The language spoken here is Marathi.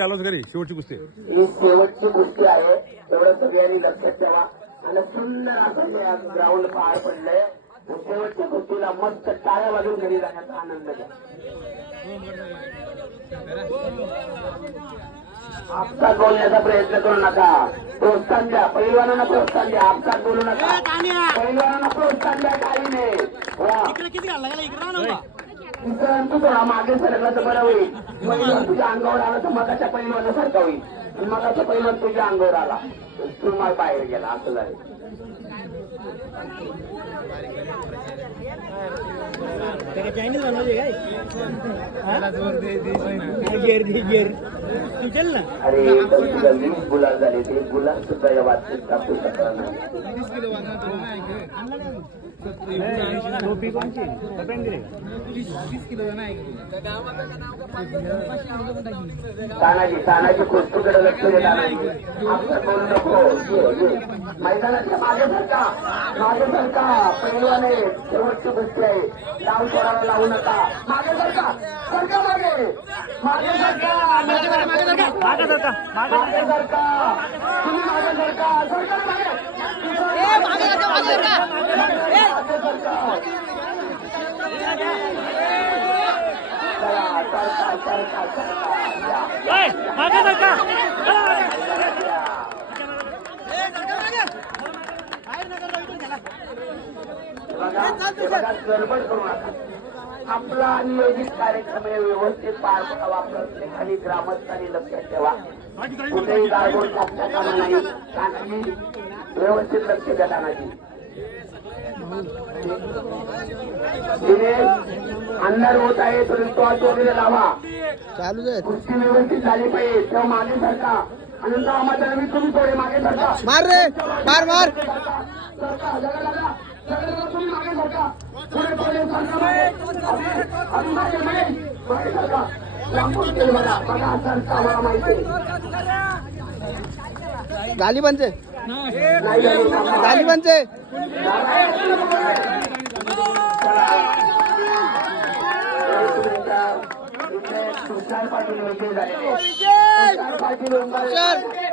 आलोच घरी शेवटची कुस्ती ही शेवटची कुस्ती आहे, एवढं सगळ्यांनी लक्षात ठेवा. आणि सुंदर असं ग्राउंड पार पडलंय. शेवटच्या कुस्तीला मस्त टाळ्या वाजून घरी जाण्याचा आनंद घ्या. आपसात बोलण्याचा प्रयत्न करू नका, प्रोत्साहन द्या. पैलवानांना प्रोत्साहन द्या, आपसात बोलू नका. पैलवानांना प्रोत्साहन द्या. काही नाही तू थोडा मागे सरकला तर बरं होईल. पैलवान तुझ्या अंगावर आला तर मगाच्या पैलवानासारखा होईल. मगाचा पैलवान तुझ्या अंगावर आला तू मला बाहेर गेला असं झालं. अरे तुला 20 गुलाल झाले, ते गुलाल सुद्धा या बाबतीत टाकू शकणार नाही. तानाजी कुस्तीकडे लक्ष दे. आपलं बोलू नको. मैदानाच्या मागे सरका पैलवान आहे. शेवटची कुस्ती आहे. डाव सोडायला लावू नका. मागे सरका मागे तुम्ही मागे गडबड करू नका. आपला नियोजित कार्यक्रम व्यवस्थित पार पडावा. प्रत्येकाने ग्रामस्थांनी लक्षात ठेवा. कुठेही गाडबोड टाकता कामा नाही. तानाजी व्यवस्थित लक्ष द्या. तानाजी अंधार होत आहे परंतु वगैरे लावा. चालू आहे कुस्ती व्यवस्थित झाली पाहिजे. तेव्हा मागे सरका. अनंत आम्हाला मी तुम्ही थोडे मागे सरका. मार रे मार तुम्ही मागे सरका. पुढे थोडे मागे सरका. लांबून केलं बघा सरका. मला माहिती गाली बनते तुषार पाटील विजय झाले.